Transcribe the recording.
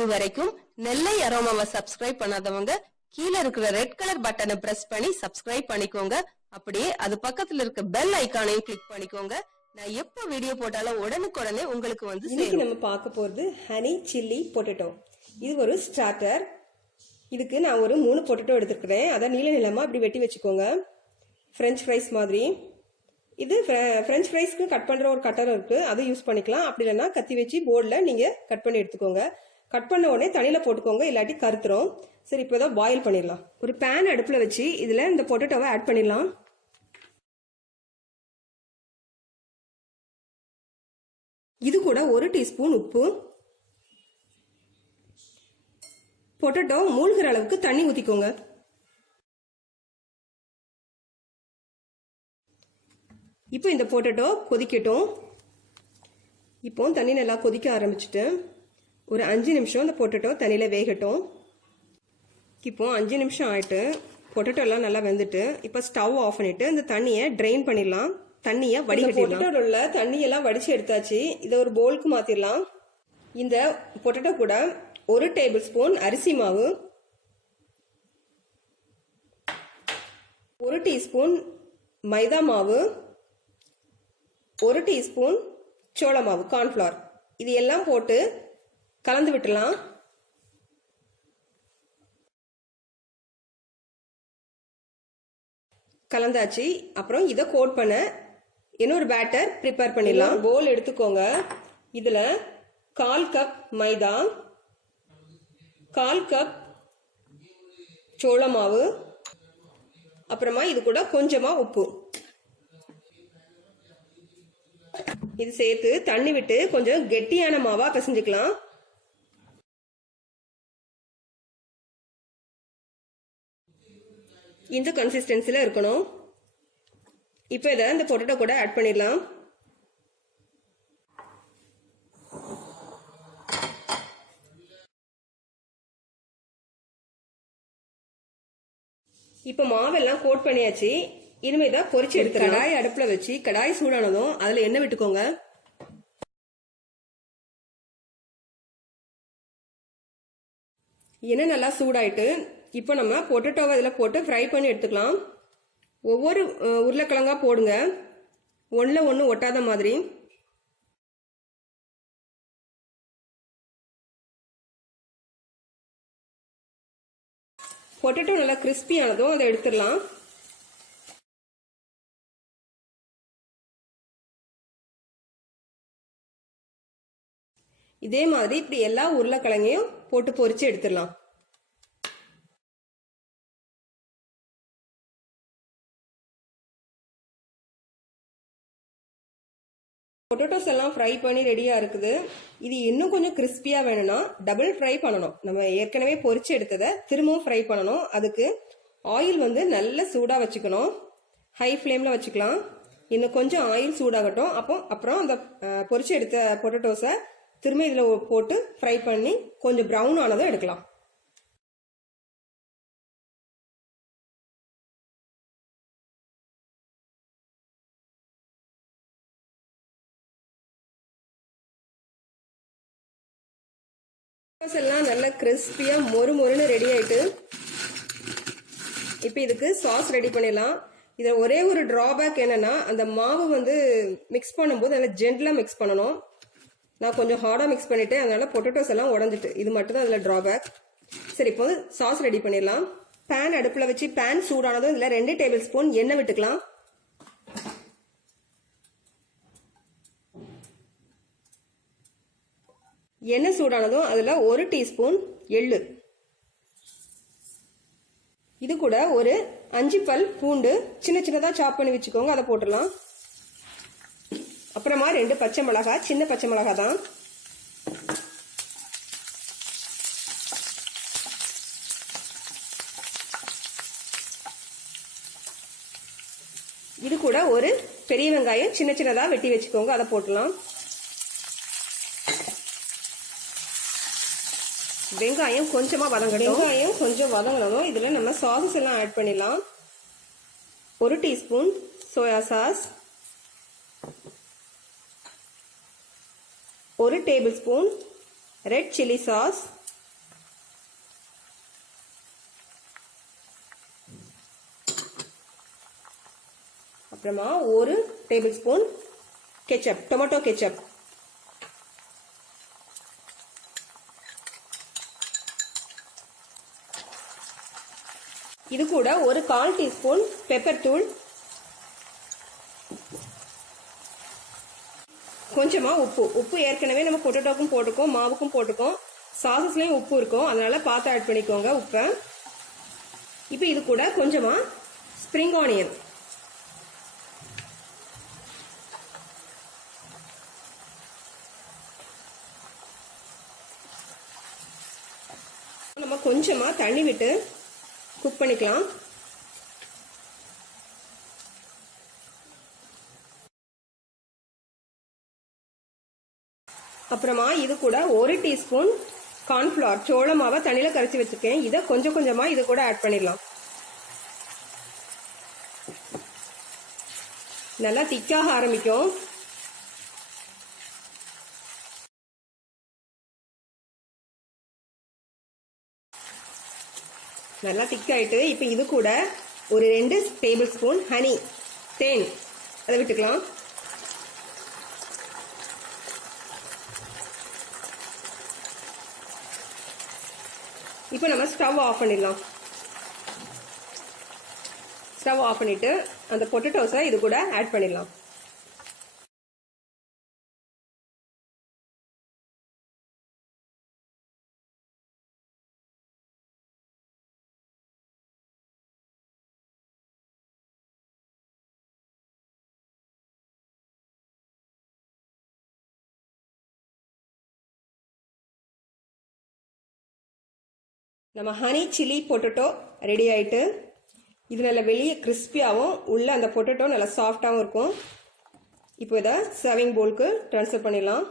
இதுவரைக்கும் நெல்லை அரோமாவை சப்ஸ்கிரைப் பண்ணாதவங்க கீழ இருக்கிற ரெட் கலர் பட்டனை பிரஸ் பண்ணி சப்ஸ்கிரைப் பண்ணிக்கோங்க. அப்படியே அது பக்கத்துல இருக்க பெல் ஐகானையும் கிளிக் பண்ணிக்கோங்க. நான் எப்ப வீடியோ போட்டாலும் உடனுக்குடனே உங்களுக்கு வந்து இன்னைக்கு நம்ம பார்க்க போறது ஹனி சில்லி பொட்டேட்டோ. இது ஒரு ஸ்டார்டர். இதுக்கு நான் ஒரு 3 பொட்டேட்டோ எடுத்துக்கிறேன். அதை நீள நீளமா இப்படி வெட்டி வச்சுக்கோங்க, ஃப்ரெஞ்ச் ஃப்ரைஸ் மாதிரி. இது ஃப்ரெஞ்ச் ஃப்ரைஸ்க்கு கட் பண்ற ஒரு கட்டர் இருக்கு, அதை யூஸ் பண்ணிக்கலாம். அப்படி இல்லைன்னா கத்தி வச்சு போர்டில் நீங்க கட் பண்ணி எடுத்துக்கோங்க. கட் பண்ண உடனே தண்ணியில போட்டுக்கோங்க, இல்லாட்டி கருத்துரும். சரி, இப்போ இதை பாயில் பண்ணிடலாம். ஒரு பேன் அடுப்புல வச்சு இதுல இந்த பொட்டேட்டோவை ஆட் பண்ணிடலாம். இது கூட 1 டீஸ்பூன் உப்பு, பொட்டேட்டோ மூழ்கிற அளவுக்கு தண்ணி ஊத்திக்கோங்க. இப்போ இந்த பொட்டேட்டோ கொதிக்கட்டும். இப்போ தண்ணி நல்லா கொதிக்க ஆரம்பிச்சுட்டு ஒரு 5 நிமிஷம் இந்த பொட்டேட்டோ தண்ணியில வேகட்டும். இப்போ 5 நிமிஷம் ஆயிட்டு பொட்டேட்டோ எல்லாம் நல்லா வெந்துட்டு இப்போ ஸ்டவ் ஆஃப் பண்ணிட்டு இந்த தண்ணியை ட்ரெயின் பண்ணிடலாம். தண்ணியை வடிகட்டிடலாம். பொட்டேட்டோல உள்ள தண்ணியெல்லாம் வடிச்சு எடுத்தாச்சு. இதை ஒரு பவுலுக்கு மாத்திரலாம். இந்த பொட்டேட்டோ கூட 1 டேபிள் ஸ்பூன் அரிசி மாவு, 1 டீஸ்பூன் மைதா மாவு, 1 டீஸ்பூன் சோள மாவு கார்ன்ஃபிளவர், இது எல்லாம் போட்டு கலந்து விட்டுலாம். கலந்தாச்சு. அப்புறம் இதை கோட் பண்ண இன்னொரு பேட்டர் ப்ரிப்பேர் பண்ணிடலாம். போல் எடுத்துக்கோங்க. இதுல 1/4 கப் மைதா, 1/4 கப் சோள மாவு, அப்புறமா இது கூட கொஞ்சமா உப்பு, இது சேர்த்து தண்ணி விட்டு கொஞ்சம் கெட்டியான மாவா பிசைஞ்சுக்கலாம். இந்த கன்சிஸ்டன்சில இருக்கணும். இப்போ இதை இந்த பொட்டேட்டோ கூட ஆட் பண்ணிடலாம். இப்போ மாவெல்லாம் கோட் பண்ணியாச்சு. இனிமே இதை பொரிச்சு எடுத்து கடாய் அடுப்புல வச்சு கடாய் சூடானதும் அதுல எண்ணெய் விட்டுக்கோங்க. எண்ணெய் நல்லா சூடாயிட்டு இப்போ நம்ம பொட்டேட்டோவை இதில் போட்டு ஃப்ரை பண்ணி எடுத்துக்கலாம். ஒவ்வொரு உருளைக்கிழங்கா போடுங்க, ஒன்றில் ஒன்று ஒட்டாத மாதிரி. பொட்டேட்டோ நல்லா கிறிஸ்பியானதும் அதை எடுத்துடலாம். இதே மாதிரி இப்படி எல்லா உருளைக்கிழங்கையும் போட்டு பொரிச்சு எடுத்துடலாம். பொட்டேட்டோஸ் எல்லாம் ஃப்ரை பண்ணி ரெடியா இருக்குது. இது இன்னும் கொஞ்சம் கிறிஸ்பியா வேணும்னா டபுள் ஃப்ரை பண்ணணும். நம்ம ஏற்கனவே பொரிச்சு எடுத்ததை திரும்பவும் ஃப்ரை பண்ணணும். அதுக்கு ஆயில் வந்து நல்ல சூடா வச்சுக்கணும். ஹை ஃப்ளேம்ல வச்சுக்கலாம். இன்னும் கொஞ்சம் ஆயில் சூடாகட்டும். அப்புறம் அந்த பொரிச்சு எடுத்த பொட்டேட்டோஸை திரும்ப இதுல போட்டு ஃப்ரை பண்ணி கொஞ்சம் ப்ரௌன் ஆனதும் எடுக்கலாம். எல்லாம் நல்லா கிறிஸ்பியா மொறு மொறுன்னு ரெடி ஆயிட்டு இப்போ இதுக்கு சாஸ் ரெடி பண்ணிடலாம். இதை ஒரே ஒரு டிராபேக் என்னன்னா, அந்த மாவு வந்து மிக்ஸ் பண்ணும்போது நல்லா ஜென்டலா மிக்ஸ் பண்ணணும். நான் கொஞ்சம் ஹார்டா மிக்ஸ் பண்ணிட்டேன், அதனால பொட்டேட்டோஸ் எல்லாம் உடஞ்சிட்டு. இது மட்டும் தான் அதுல டிராபேக். சரி, இப்போ சாஸ் ரெடி பண்ணிடலாம். பேன் அடுப்புல வச்சு பேன் சூடானதும் இதுல 2 டேபிள் ஸ்பூன் எண்ணெய் விட்டுக்கலாம். எண்ணெய் சூடானதும் அதுல 1 டீஸ்பூன் எள்ளு, இது கூட ஒரு 5 பல் பூண்டு சின்ன சின்னதா சாப் பண்ணி வச்சுக்கோங்க, அதை போட்டுடலாம். அப்புறமா 2 பச்சை மிளகாய், சின்ன பச்சை மிளகாய் தான். இது கூட ஒரு பெரிய வெங்காயம் சின்ன சின்னதா வெட்டி வச்சுக்கோங்க, அதை போட்டுடலாம். வெங்காயம் கொஞ்சமா வதங்கட்டும். வெங்காயம் கொஞ்சம் வதங்கணும். இதுல நம்ம சாசஸ் எல்லாம் ஆட் பண்ணிடலாம். 1 teaspoon soya sauce, 1 table spoon red chilli sauce, அப்புறமா 1 table spoon ketchup, tomato ketchup. இது கூட ஒரு 1/4 டீஸ்பூன் பெப்பர் தூள், கொஞ்சமா உப்பு. உப்பு ஏற்கனவே நம்ம பொட்டேட்டோக்கும் போட்டுக்கோம், மாவுக்கும் போட்டுக்கோம், சாசஸ்லயும் உப்பு இருக்கும், அதனால பார்த்து ஆட் பண்ணிக்கோங்க உப்பை. இப்போ இது கூட கொஞ்சமா ஸ்ப்ரிங் ஆனியன், நம்ம கொஞ்சமா தண்ணி விட்டு குக் பண்ணிக்கலாம். அப்புறமா இது கூட 1 டீஸ்பூன் கார்ன்ஃபிளவர், சோள மாவை தண்ணியில கரைச்சி வச்சிருக்கேன், இதை கொஞ்சம் கொஞ்சமா இது கூட ஆட் பண்ணிடலாம். நல்லா திக்காக ஆரம்பிக்கும். நல்லா திக்காயிட்டு இப்போ இது கூட ஒரு 2 டேபிள் ஸ்பூன் ஹனி, தேன், அதை விட்டுக்கலாம். இப்போ நம்ம ஸ்டவ் ஆஃப் பண்ணிடலாம். ஸ்டவ் ஆஃப் பண்ணிட்டு அந்த பொட்டேட்டோஸை இது கூட ஆட் பண்ணிடலாம். நம்ம ஹனி சில்லி பொட்டேட்டோ ரெடி ஆயிட்டு. இது நல்ல வெளியே கிறிஸ்பியாகவும் உள்ள அந்த பொட்டேட்டோ நல்லா சாஃப்டாகவும் இருக்கும். இப்போ இதை சர்விங் பவுலுக்கு ட்ரான்ஸ்ஃபர் பண்ணிடலாம்.